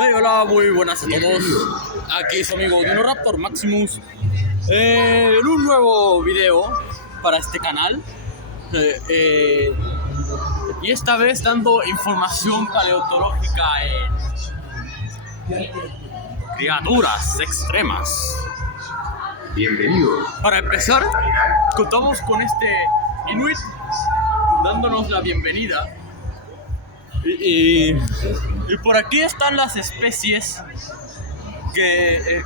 Hey, hola, muy buenas a todos. Aquí su amigo Dinoraptor Maximus en un nuevo video para este canal. Y esta vez dando información paleontológica en criaturas extremas. Bienvenidos. Para empezar, contamos con este Inuit dándonos la bienvenida. Y por aquí están las especies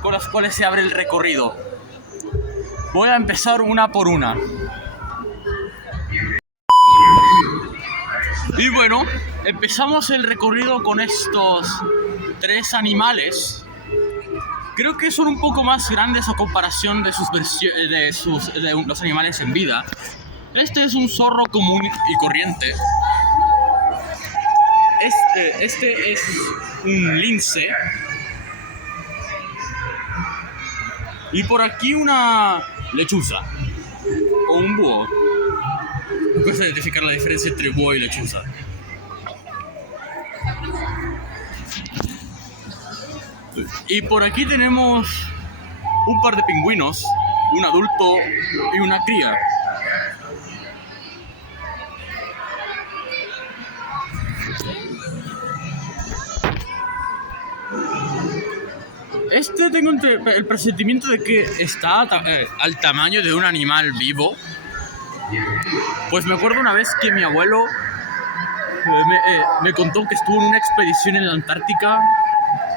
con las cuales se abre el recorrido. Voy a empezar una por una. Y bueno, empezamos el recorrido con estos tres animales. Creo que son un poco más grandes a comparación de los animales en vida. Este es un zorro común y corriente. Este es un lince. Y por aquí una lechuza. O un búho. Me cuesta identificar la diferencia entre búho y lechuza. Y por aquí tenemos un par de pingüinos, un adulto y una cría. Tengo el presentimiento de que está al tamaño de un animal vivo. Pues me acuerdo una vez que mi abuelo me contó que estuvo en una expedición en la Antártica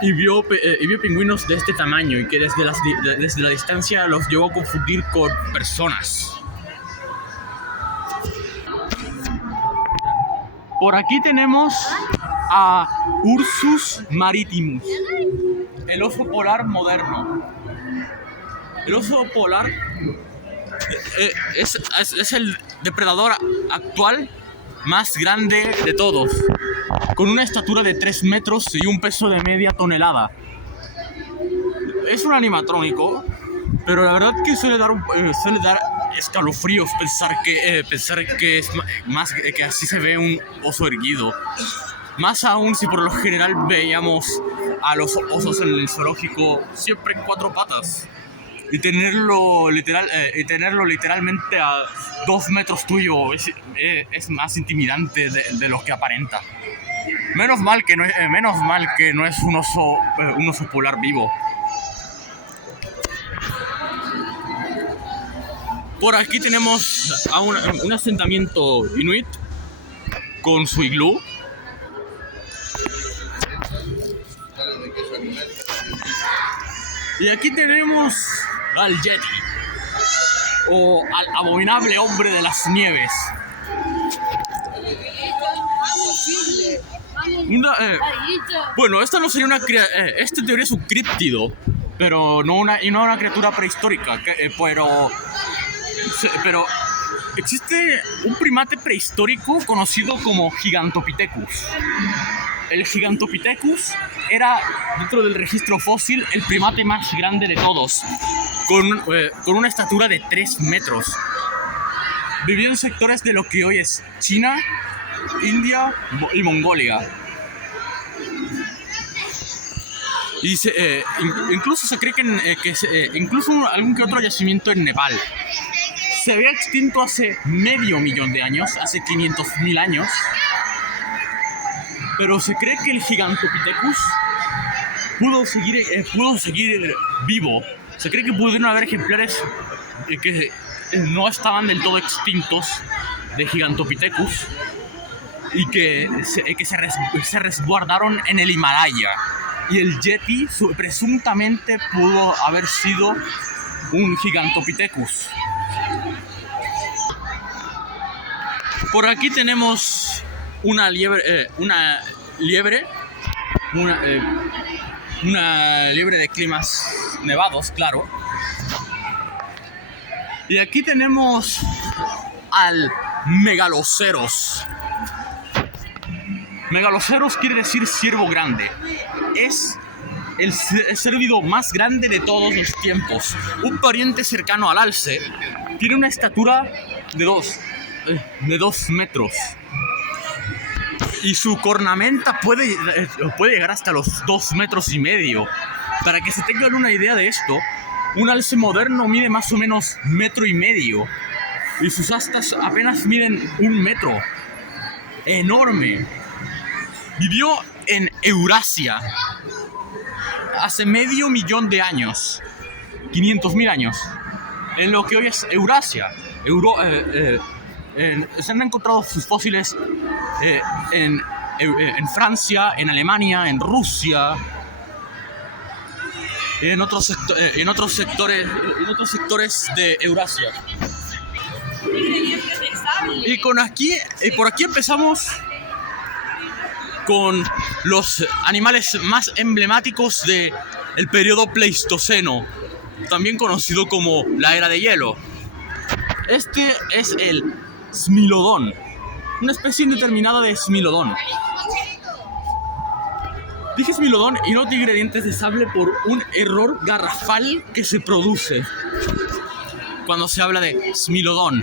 y vio pingüinos de este tamaño y que desde la distancia los llevó a confundir con personas. Por aquí tenemos a Ursus maritimus, el oso polar moderno. El oso polar es el depredador actual más grande de todos, con una estatura de 3 metros y un peso de media tonelada. Es un animatrónico, pero la verdad que suele dar escalofríos pensar que es más que así se ve un oso erguido. Más aún si por lo general veíamos a los osos en el zoológico siempre en 4 patas. Y tenerlo literalmente a 2 metros tuyo es más intimidante de lo que aparenta. Menos mal que no es un oso polar vivo. Por aquí tenemos a un asentamiento inuit con su iglú. Y aquí tenemos al Yeti, o al abominable hombre de las nieves. Bueno, esta no sería este en teoría es un críptido, pero no una criatura prehistórica. Pero existe un primate prehistórico conocido como Gigantopithecus. El Gigantopithecus era, dentro del registro fósil, el primate más grande de todos, con una estatura de 3 metros. Vivió en sectores de lo que hoy es China, India y Mongolia. Y incluso se cree que incluso algún que otro yacimiento en Nepal. Se había extinto hace medio millón de años, hace 500.000 años. Pero se cree que el Gigantopithecus pudo seguir vivo. Se cree que pudieron haber ejemplares que no estaban del todo extintos de Gigantopithecus y que se resguardaron en el Himalaya. Y el Yeti presuntamente pudo haber sido un Gigantopithecus. Por aquí tenemos una liebre de climas nevados, claro. Y aquí tenemos al Megaloceros. Megaloceros quiere decir ciervo grande. Es el cérvido más grande de todos los tiempos. Un pariente cercano al alce. Tiene una estatura de 2 metros. y su cornamenta puede llegar hasta los 2,5 metros. Para que se tengan una idea de esto, un alce moderno mide más o menos 1,5 metros y sus astas apenas miden 1 metro. Enorme. Vivió en Eurasia hace medio millón de años, 500.000 años, en lo que hoy es Eurasia. Se han encontrado sus fósiles en Francia, en Alemania, en Rusia, en otros sectores de Eurasia. Y por aquí empezamos con los animales más emblemáticos del periodo Pleistoceno, también conocido como la Era de Hielo. Este es el Smilodón, una especie indeterminada de Smilodón. Dije Smilodón y no tigre de dientes de sable por un error garrafal que se produce cuando se habla de Smilodón.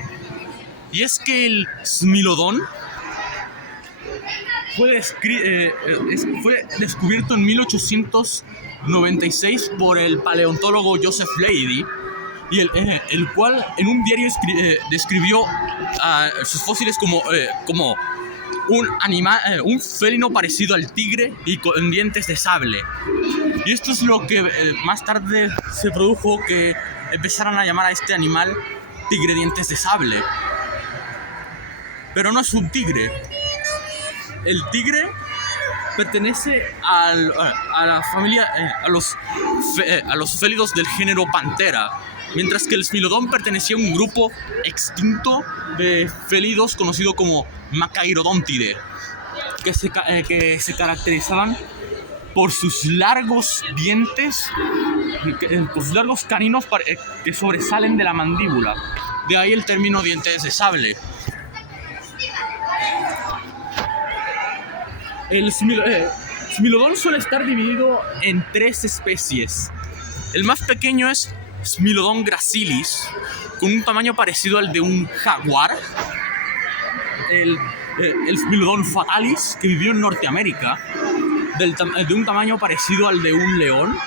Y es que el Smilodón fue descubierto en 1896 por el paleontólogo Joseph Leidy, y el cual en un diario describió sus fósiles como un felino parecido al tigre y con dientes de sable. Y esto es lo que más tarde se produjo que empezaran a llamar a este animal tigre dientes de sable. Pero no es un tigre. El tigre pertenece a la familia, a los félidos del género Panthera, mientras que el Smilodón pertenecía a un grupo extinto de félidos conocido como Machaerodontidae, que se caracterizaban por sus largos dientes, por sus largos caninos que sobresalen de la mandíbula. De ahí el término dientes de sable. El Smilodón suele estar dividido en 3 especies. El más pequeño es Smilodon gracilis, con un tamaño parecido al de un jaguar. El Smilodon fatalis, que vivió en Norteamérica, de un tamaño parecido al de un león.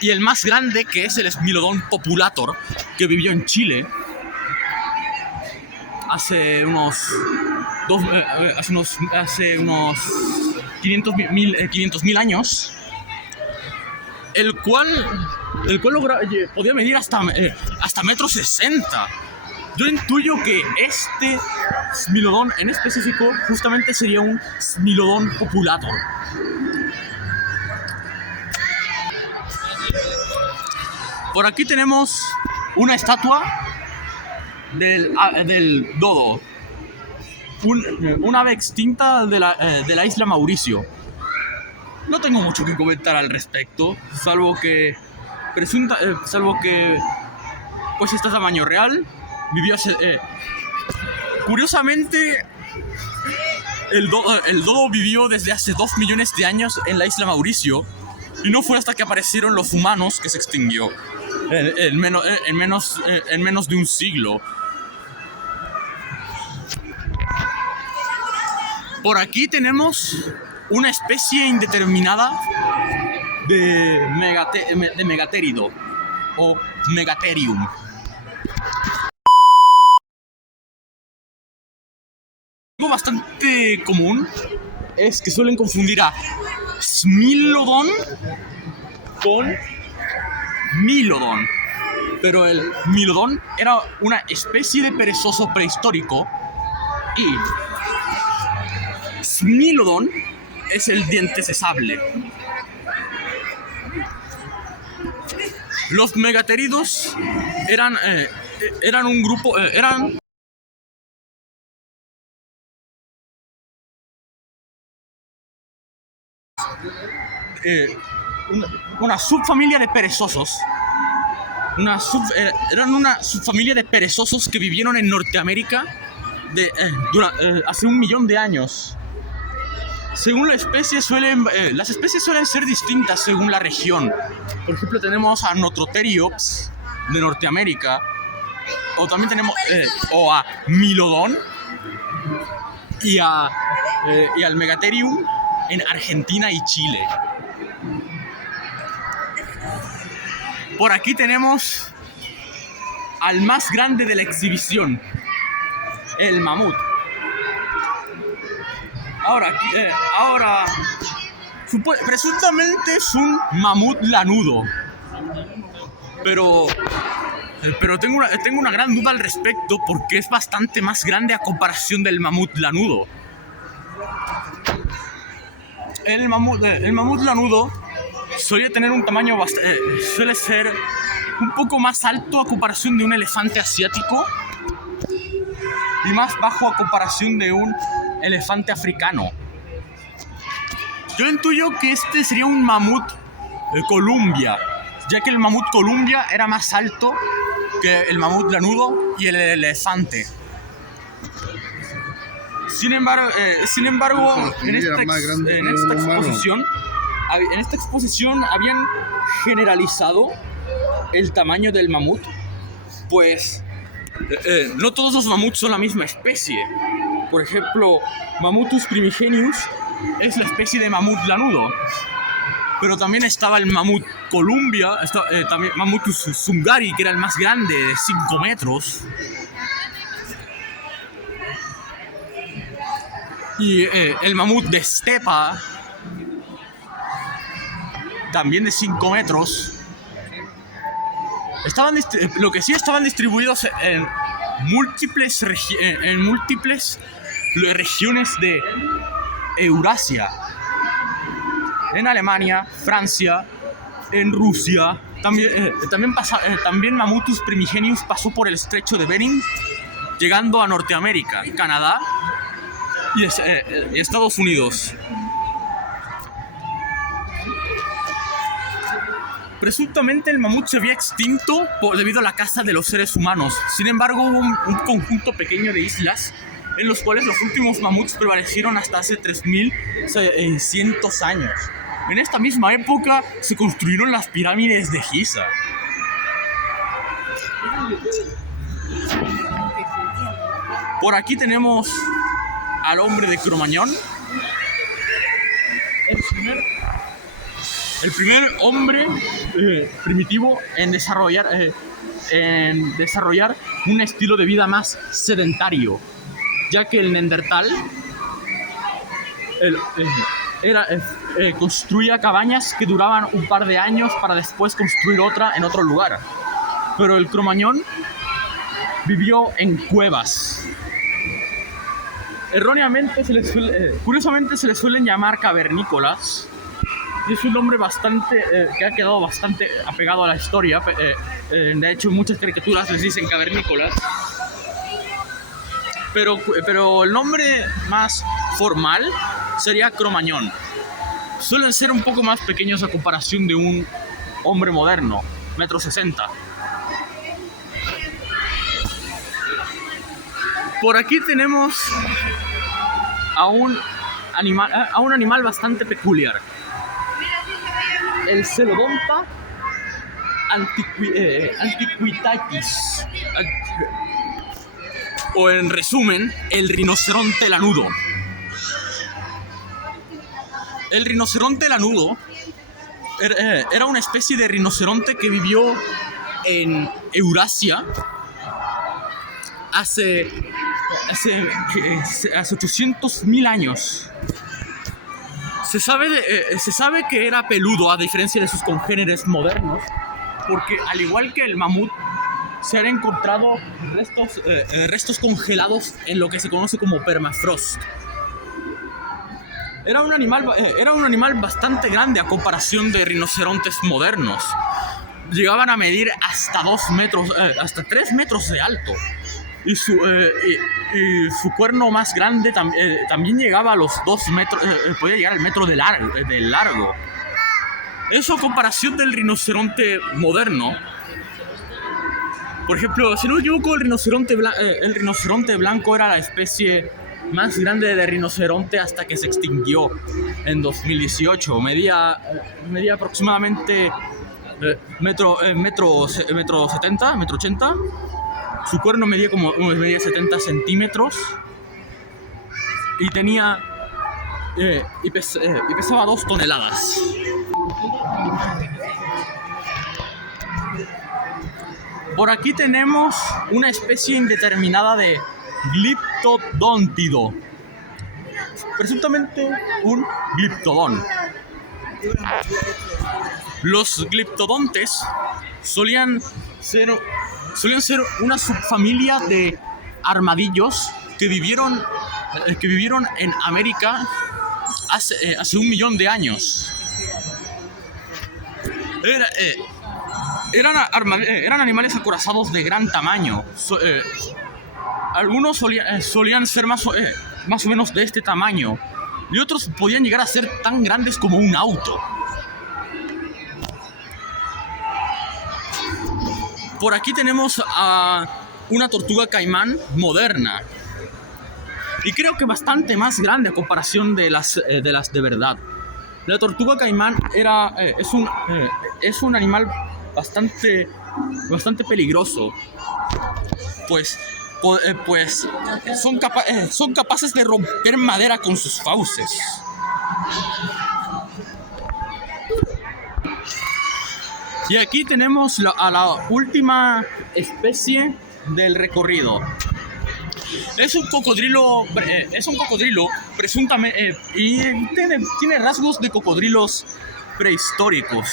Y el más grande, que es el Smilodon populator, que vivió en Chile hace unos 500.000 años, el cual podía medir hasta 1,60 metros. Yo intuyo que este Smilodon en específico justamente sería un Smilodon populator. Por aquí tenemos una estatua del dodo, un ave extinta de la isla Mauricio. No tengo mucho que comentar al respecto, salvo que pues está tamaño real. Vivió curiosamente, el dodo vivió desde hace 2 millones de años en la isla Mauricio, y no fue hasta que aparecieron los humanos que se extinguió en menos de un siglo. Por aquí tenemos una especie indeterminada de megatérido o megatherium. Algo bastante común es que suelen confundir a Smilodon con Milodon, pero el Milodon era una especie de perezoso prehistórico y Smilodon es el dientes de sable. Los megateridos eran un grupo, una subfamilia de perezosos. Eran una subfamilia de perezosos que vivieron en Norteamérica hace 1 millón de años. Según la especie, las especies suelen ser distintas según la región. Por ejemplo, tenemos a Nototheriopsis de Norteamérica, o también tenemos a Milodon y a y al Megatherium en Argentina y Chile. Por aquí tenemos al más grande de la exhibición, el mamut. Ahora presuntamente es un mamut lanudo, pero tengo una gran duda al respecto porque es bastante más grande a comparación del mamut lanudo. El mamut lanudo suele tener un tamaño suele ser un poco más alto a comparación de un elefante asiático y más bajo a comparación de un elefante africano. Yo intuyo que este sería un mamut Columbia, ya que el mamut Columbia era más alto que el mamut lanudo y el elefante. Sin embargo, en esta exposición habían generalizado el tamaño del mamut, pues no todos los mamuts son la misma especie. Por ejemplo, Mammutus primigenius es la especie de mamut lanudo, pero también estaba el mamut Columbia, también Mammutus zungari, que era el más grande, de 5 metros. Y el mamut de estepa, también de 5 metros. Lo que sí estaban distribuidos en múltiples regiones de Eurasia. En Alemania, Francia, en Rusia. También Mammutus primigenius pasó por el estrecho de Bering, llegando a Norteamérica, Canadá y Estados Unidos. Presuntamente el mamut se había extinto debido a la caza de los seres humanos. Sin embargo, hubo un conjunto pequeño de islas en los cuales los últimos mamuts prevalecieron hasta hace 3.600 años. En esta misma época se construyeron las pirámides de Giza. Por aquí tenemos al hombre de Cro-Magnon, el primer hombre primitivo en desarrollar un estilo de vida más sedentario, ya que el Neandertal construía cabañas que duraban un par de años para después construir otra en otro lugar. Pero el Cro-Magnon vivió en cuevas. Curiosamente se les suelen llamar cavernícolas. Y es un nombre que ha quedado bastante apegado a la historia. De hecho, muchas caricaturas les dicen cavernícolas. Pero el nombre más formal sería Cro-Magnon. Suelen ser un poco más pequeños a comparación de un hombre moderno, 1,60 m. Por aquí tenemos a un animal bastante peculiar. El Celodonta antiquitatis, o en resumen, el rinoceronte lanudo. El rinoceronte lanudo era una especie de rinoceronte que vivió en Eurasia hace 800.000 años. Se sabe que era peludo, a diferencia de sus congéneres modernos, porque al igual que el mamut, se han encontrado restos congelados en lo que se conoce como permafrost. Era un animal bastante grande a comparación de rinocerontes modernos. Llegaban a medir hasta 2 metros, hasta 3 metros de alto. Y su cuerno más grande también llegaba a los 2 metros, podía llegar al metro de largo. Eso a comparación del rinoceronte moderno. Por ejemplo, si no me equivoco, el rinoceronte blanco era la especie más grande de rinoceronte hasta que se extinguió en 2018. Medía aproximadamente metro 70, metro 80. Su cuerno medía 70 centímetros y tenía y pesaba 2 toneladas. Por aquí tenemos una especie indeterminada de gliptodóntido, presuntamente un gliptodón. Los gliptodontes solían ser una subfamilia de armadillos que vivieron en América hace 1 millón de años. Eran animales acorazados de gran tamaño. Algunos solían ser más o menos de este tamaño, y otros podían llegar a ser tan grandes como un auto. Por aquí tenemos a una tortuga caimán moderna, y creo que bastante más grande a comparación de las de verdad. La tortuga caimán es un animal bastante peligroso, pues son capaces de romper madera con sus fauces. Y aquí tenemos a la última especie del recorrido. Es un cocodrilo presuntamente, y tiene rasgos de cocodrilos prehistóricos.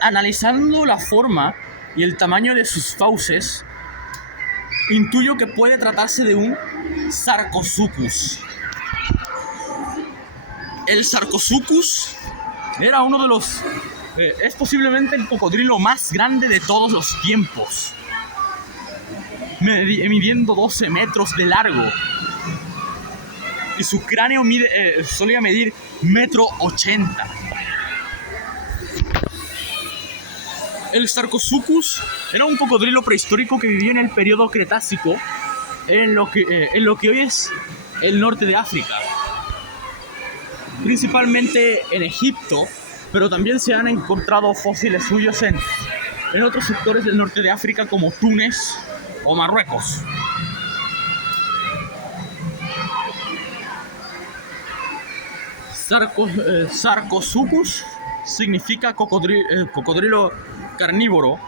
Analizando la forma y el tamaño de sus fauces, intuyo que puede tratarse de un Sarcosuchus. El Sarcosuchus era uno de los... es posiblemente el cocodrilo más grande de todos los tiempos, midiendo 12 metros de largo. Y su cráneo solía medir 1,80 m. El Sarcosuchus era un cocodrilo prehistórico que vivía en el periodo Cretácico en lo que hoy es el norte de África, principalmente en Egipto, pero también se han encontrado fósiles suyos en otros sectores del norte de África como Túnez o Marruecos. Sarcosuchus significa cocodrilo carnívoro.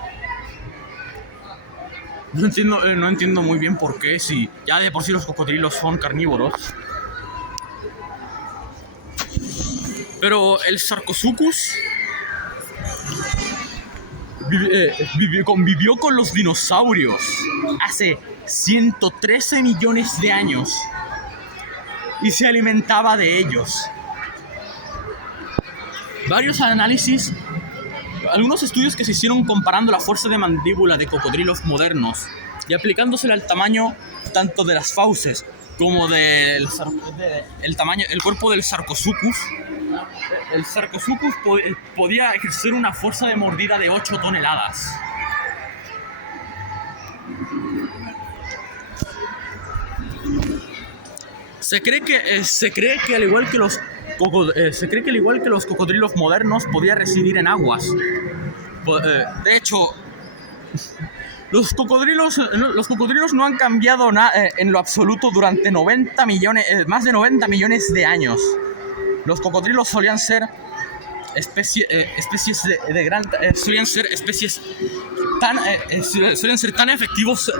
No entiendo muy bien por qué, si ya de por sí los cocodrilos son carnívoros. Pero el Sarcosuchus convivió con los dinosaurios hace 113 millones de años y se alimentaba de ellos. Algunos estudios que se hicieron comparando la fuerza de mandíbula de cocodrilos modernos y aplicándosela al tamaño tanto de las fauces como del cuerpo del Sarcosuchus. El Sarcosuchus podía ejercer una fuerza de mordida de 8 toneladas. Se cree que al igual que los cocodrilos modernos podía residir en aguas. De hecho, los cocodrilos no han cambiado en lo absoluto durante más de 90 millones de años. Los cocodrilos solían ser especies tan efectivos,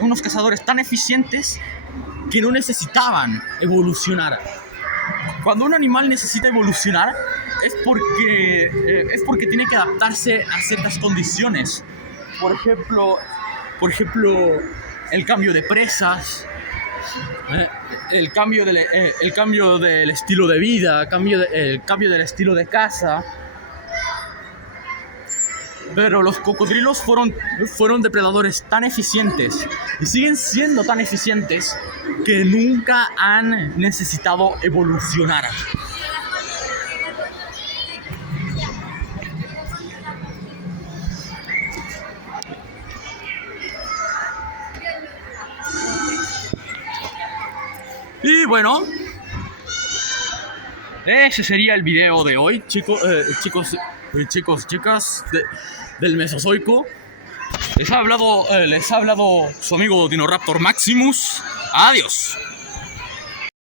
unos cazadores tan eficientes que no necesitaban evolucionar. Cuando un animal necesita evolucionar es porque tiene que adaptarse a ciertas condiciones. Por ejemplo, el cambio de presas, el cambio del estilo de vida, el cambio del estilo de caza. Pero los cocodrilos fueron depredadores tan eficientes y siguen siendo tan eficientes que nunca han necesitado evolucionar. Y bueno, ese sería el video de hoy, chicos, chicas del Mesozoico. Les ha hablado su amigo Dinoraptor Maximus. Adiós.